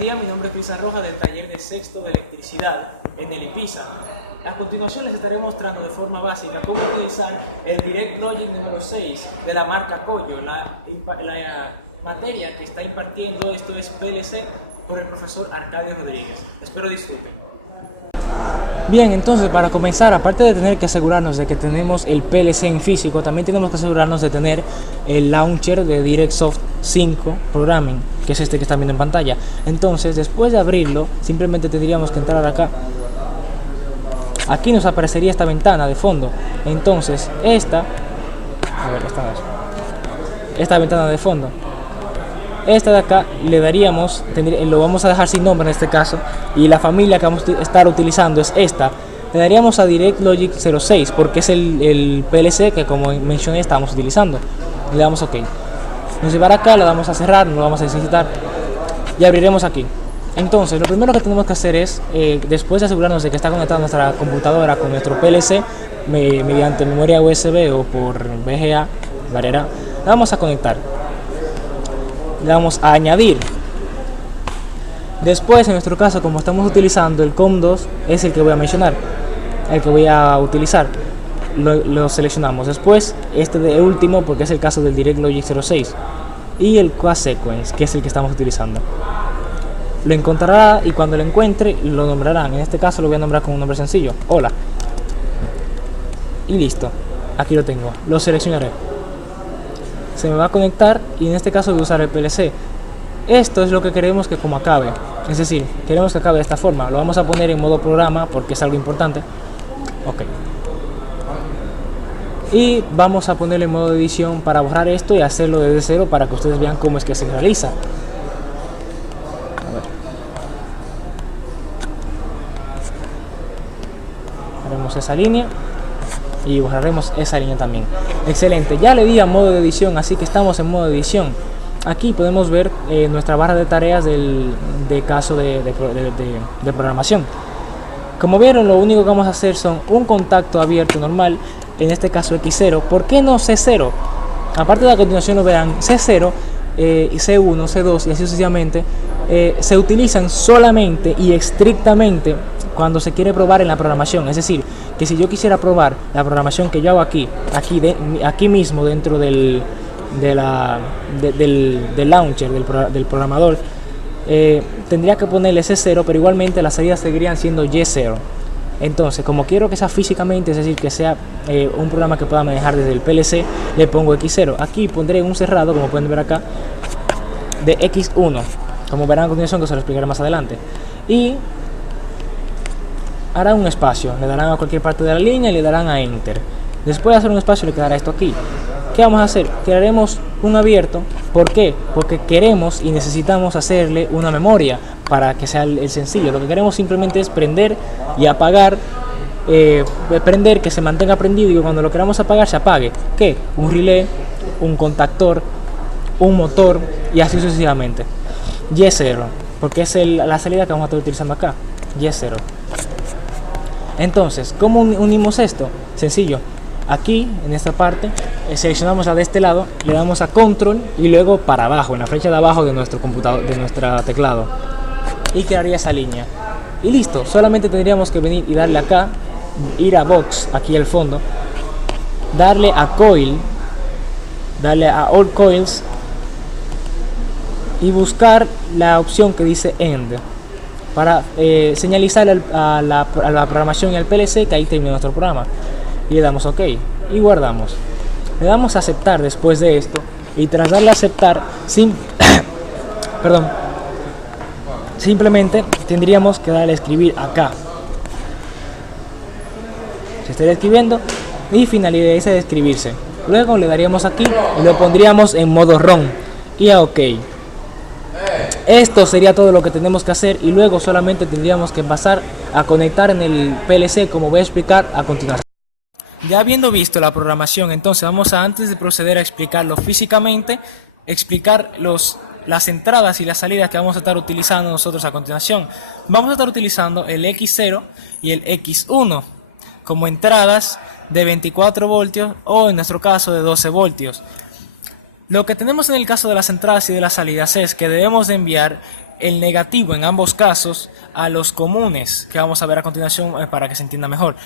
día, mi nombre es Luis Arroja del taller de sexto de electricidad en el IPISA. A continuación les estaré mostrando de forma básica cómo utilizar el Direct Logic número 6 de la marca Koyo. La materia que está impartiendo esto es PLC por el profesor Arcadio Rodríguez. Espero disfruten. Bien, entonces para comenzar, aparte de tener que asegurarnos de que tenemos el PLC en físico, también tenemos que asegurarnos de tener el launcher de DirectSoft 5 Programming, que es este que están viendo en pantalla. Entonces, después de abrirlo, simplemente tendríamos que entrar acá. Aquí nos aparecería esta ventana de fondo. Entonces, esta ventana de fondo. Esta de acá le daríamos, lo vamos a dejar sin nombre en este caso, y la familia que vamos a estar utilizando es esta. Le daríamos a Direct Logic 06 porque es el PLC que, como mencioné, estamos utilizando. Le damos OK. Nos llevará acá, lo vamos a cerrar, no lo vamos a necesitar y abriremos aquí. Entonces, lo primero que tenemos que hacer es, después de asegurarnos de que está conectada nuestra computadora con nuestro PLC mediante memoria USB o por VGA, la vamos a conectar. Le damos a añadir. Después, en nuestro caso, como estamos utilizando el COM2, es el que voy a mencionar, el que voy a utilizar. Lo seleccionamos. Después, este de último, porque es el caso del Direct Logic 06. Y el Quad Sequence, que es el que estamos utilizando. Lo encontrará y cuando lo encuentre, lo nombrarán. En este caso, lo voy a nombrar con un nombre sencillo: hola. Y listo. Aquí lo tengo. Lo seleccionaré. Se me va a conectar y en este caso voy a usar el PLC. Esto es lo que queremos que como acabe, es decir, queremos que acabe de esta forma. Lo vamos a poner en modo programa porque es algo importante. OK. Y vamos a ponerle en modo edición para borrar esto y hacerlo desde cero para que ustedes vean cómo es que se realiza. A ver. Haremos esa línea y borraremos esa línea también. Excelente, ya le di a modo de edición, así que estamos en modo de edición. Aquí podemos ver nuestra barra de tareas de caso de programación. Como vieron, lo único que vamos a hacer son un contacto abierto normal, en este caso X0. ¿Por qué no C0? Aparte de a continuación lo verán, C0, C1, C2 y así sucesivamente se utilizan solamente y estrictamente cuando se quiere probar en la programación. Es decir, que si yo quisiera probar la programación que yo hago aquí mismo dentro del launcher del programador, tendría que ponerle C0, pero igualmente las salidas seguirían siendo Y0. Entonces, como quiero que sea físicamente, es decir, que sea un programa que pueda manejar desde el PLC, le pongo X0. Aquí pondré un cerrado, como pueden ver acá, de X1, como verán a continuación, que se lo explicaré más adelante. Y hará un espacio, le darán a cualquier parte de la línea y le darán a Enter. Después de hacer un espacio le quedará esto aquí. ¿Qué vamos a hacer? Crearemos un abierto. ¿Por qué? Porque queremos y necesitamos hacerle una memoria para que sea el sencillo. Lo que queremos simplemente es prender y apagar, prender, que se mantenga prendido y que cuando lo queramos apagar se apague. ¿Qué? Un relé, un contactor, un motor y así sucesivamente. Y0, porque es la salida que vamos a estar utilizando acá. Y0. Entonces, ¿cómo unimos esto? Sencillo. Aquí, en esta parte, seleccionamos la de este lado, le damos a Control y luego para abajo, en la flecha de abajo de nuestro computador, de nuestro teclado, y crearía esa línea. Y listo, solamente tendríamos que venir y darle acá, ir a Box, aquí al fondo, darle a Coil, darle a All Coils y buscar la opción que dice End, para señalizar a la programación y al PLC que ahí termina nuestro programa. Y le damos OK y guardamos. Le damos a aceptar después de esto y tras darle a aceptar, simplemente tendríamos que darle a escribir acá. Se estaría escribiendo y finaliza de escribirse. Luego le daríamos aquí y lo pondríamos en modo ROM y a OK. Esto sería todo lo que tenemos que hacer y luego solamente tendríamos que pasar a conectar en el PLC, como voy a explicar a continuación. Ya habiendo visto la programación, entonces vamos a, antes de proceder a explicarlo físicamente, explicar las entradas y las salidas que vamos a estar utilizando nosotros a continuación. Vamos a estar utilizando el X0 y el X1 como entradas de 24 voltios o en nuestro caso de 12 voltios. Lo que tenemos en el caso de las entradas y de las salidas es que debemos de enviar el negativo en ambos casos a los comunes, que vamos a ver a continuación para que se entienda mejor.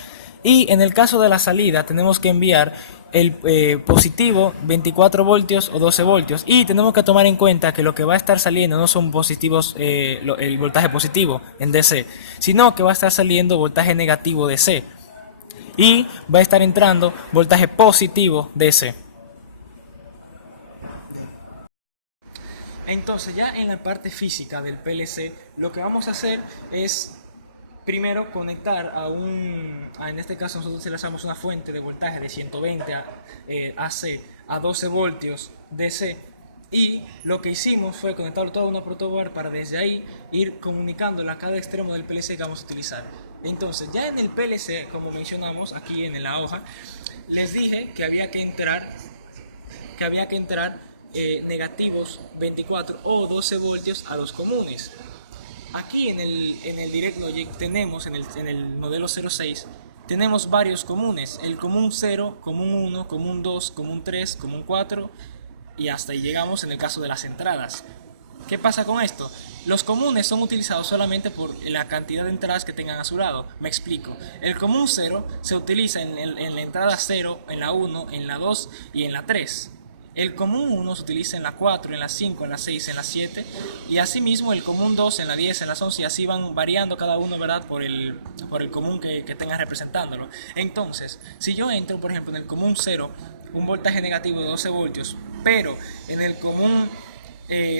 Y en el caso de la salida tenemos que enviar el positivo 24 voltios o 12 voltios, y tenemos que tomar en cuenta que lo que va a estar saliendo no son positivos, el voltaje positivo en DC, sino que va a estar saliendo voltaje negativo DC y va a estar entrando voltaje positivo DC. Entonces, ya en la parte física del PLC, lo que vamos a hacer es primero conectar en este caso nosotros utilizamos una fuente de voltaje de 120 AC a 12 voltios DC, y lo que hicimos fue conectar toda una protoboard para desde ahí ir comunicándola a cada extremo del PLC que vamos a utilizar. Entonces, ya en el PLC, como mencionamos aquí en la hoja, les dije que había que entrar negativos 24 o 12 voltios a los comunes. Aquí en el Direct Logic tenemos, en el modelo 06, tenemos varios comunes: el común 0, común 1, común 2, común 3, común 4, y hasta ahí llegamos en el caso de las entradas. ¿Qué pasa con esto? Los comunes son utilizados solamente por la cantidad de entradas que tengan a su lado. Me explico. El común 0 se utiliza en la entrada 0, en la 1, en la 2 y en la 3. El común 1 se utiliza en la 4, en la 5, en la 6, en la 7, y asimismo el común 2 en la 10, en las 11, y así van variando cada uno, ¿verdad?, por el común que tenga representándolo. Entonces, si yo entro, por ejemplo, en el común 0, un voltaje negativo de 12 voltios, pero en el común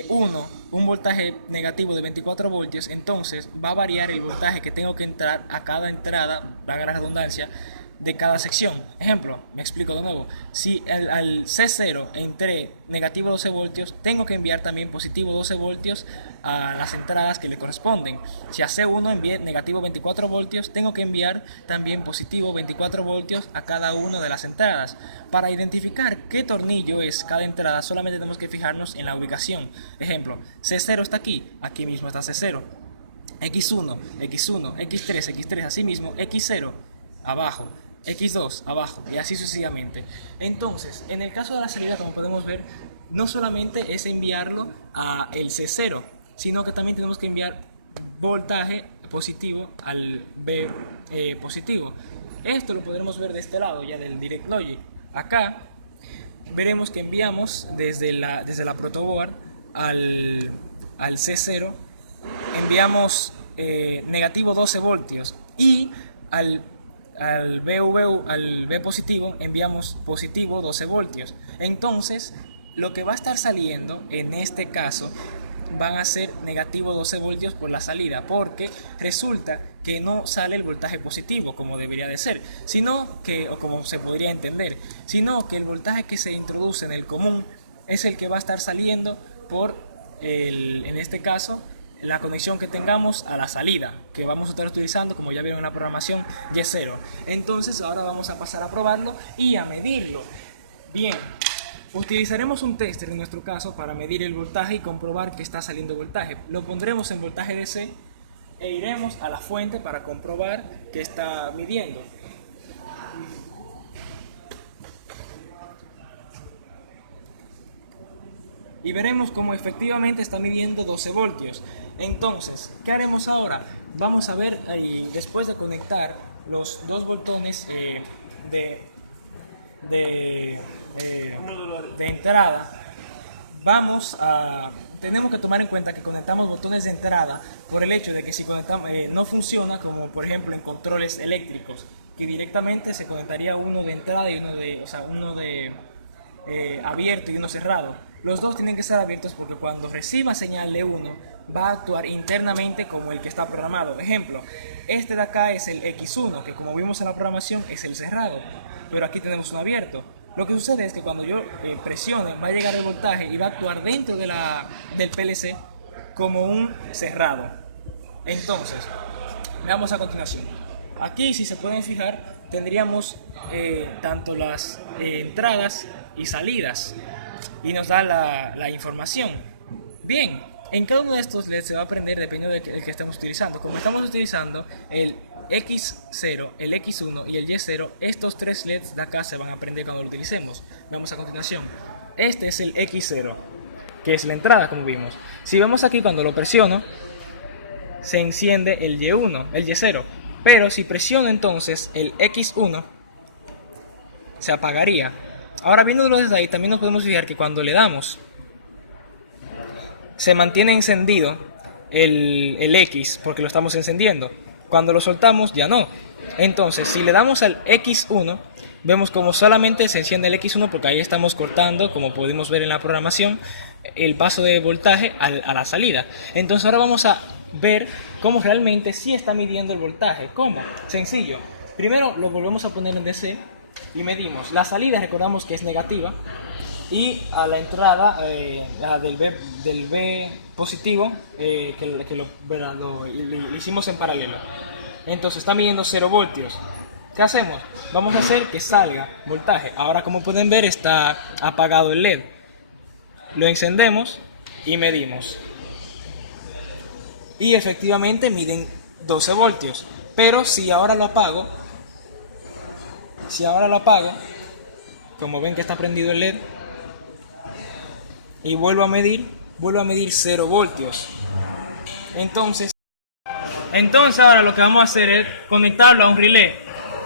1, un voltaje negativo de 24 voltios, entonces va a variar el voltaje que tengo que entrar a cada entrada, valga la redundancia, de cada sección. Ejemplo, me explico de nuevo: si al C0 entré negativo 12 voltios, tengo que enviar también positivo 12 voltios a las entradas que le corresponden. Si a C1 envié negativo 24 voltios, tengo que enviar también positivo 24 voltios a cada una de las entradas. Para identificar qué tornillo es cada entrada, solamente tenemos que fijarnos en la ubicación. Ejemplo, C0 está aquí, aquí mismo está C0, X1, X1, X3, X3, así mismo, X0, abajo, X2 abajo, y así sucesivamente. Entonces, en el caso de la salida, como podemos ver, no solamente es enviarlo a el C0, sino que también tenemos que enviar voltaje positivo al B positivo. Esto lo podremos ver de este lado, ya del Direct Logic. Acá veremos que enviamos desde la protoboard al C0, enviamos negativo 12 voltios, y al B positivo enviamos positivo 12 voltios. Entonces, lo que va a estar saliendo en este caso van a ser negativo 12 voltios por la salida, porque resulta que no sale el voltaje positivo como debería de ser, sino que, o como se podría entender, sino que el voltaje que se introduce en el común es el que va a estar saliendo por en este caso, la conexión que tengamos a la salida, que vamos a estar utilizando, como ya vieron en la programación, Y0. Entonces ahora vamos a pasar a probarlo y a medirlo. Bien, utilizaremos un tester en nuestro caso para medir el voltaje y comprobar que está saliendo voltaje. Lo pondremos en voltaje DC e iremos a la fuente para comprobar que está midiendo. Y veremos cómo efectivamente está midiendo 12 voltios. Entonces, ¿qué haremos ahora? Vamos a ver, después de conectar los dos botones de entrada, tenemos que tomar en cuenta que conectamos botones de entrada por el hecho de que si conectamos, no funciona como por ejemplo en controles eléctricos, que directamente se conectaría uno de entrada y uno de abierto y uno cerrado. Los dos tienen que estar abiertos porque cuando reciba señal de uno va a actuar internamente como el que está programado. Ejemplo, este de acá es el X1, que como vimos en la programación es el cerrado, pero aquí tenemos un abierto. Lo que sucede es que cuando yo presione va a llegar el voltaje y va a actuar dentro del PLC como un cerrado. Entonces, veamos a continuación. Aquí, si se pueden fijar, tendríamos tanto las entradas y salidas, y nos da la información. Bien, en cada uno de estos LEDs se va a aprender dependiendo del que estemos utilizando. Como estamos utilizando el X0, el X1 y el Y0, estos tres LEDs de acá se van a aprender cuando lo utilicemos. Vemos a continuación. Este es el X0. que es la entrada, como vimos. Si vemos aquí, cuando lo presiono, se enciende el Y1, el Y0. Pero si presiono entonces el X1, se apagaría. Ahora, viéndolo desde ahí, también nos podemos fijar que cuando le damos, se mantiene encendido el X, porque lo estamos encendiendo. Cuando lo soltamos, ya no. Entonces, si le damos al X1, vemos como solamente se enciende el X1, porque ahí estamos cortando, como podemos ver en la programación, el paso de voltaje a la salida. Entonces ahora vamos a ver cómo realmente sí está midiendo el voltaje. ¿Cómo? Sencillo. Primero lo volvemos a poner en DC y medimos. La salida, recordamos que es negativa, y a la entrada del B positivo, que lo hicimos en paralelo. Entonces está midiendo 0 voltios. ¿Qué hacemos? Vamos a hacer que salga voltaje. Ahora, como pueden ver, está apagado el LED. Lo encendemos y medimos. Y efectivamente miden 12 voltios. Pero si ahora lo apago, como ven que está prendido el LED, y vuelvo a medir 0 voltios. Entonces ahora lo que vamos a hacer es conectarlo a un relé.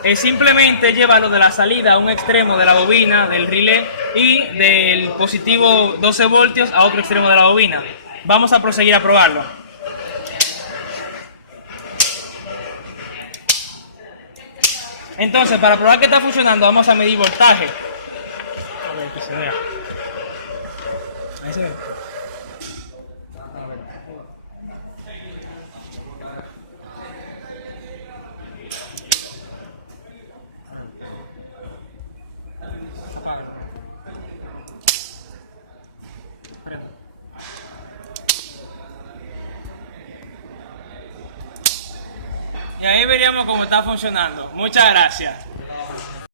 Es simplemente llevarlo de la salida a un extremo de la bobina del relé y del positivo 12 voltios a otro extremo de la bobina. Vamos a proseguir a probarlo. Entonces, para probar que está funcionando, vamos a medir voltaje. A ver que se vea. Ahí se ve. Y ahí veríamos cómo está funcionando. Muchas gracias.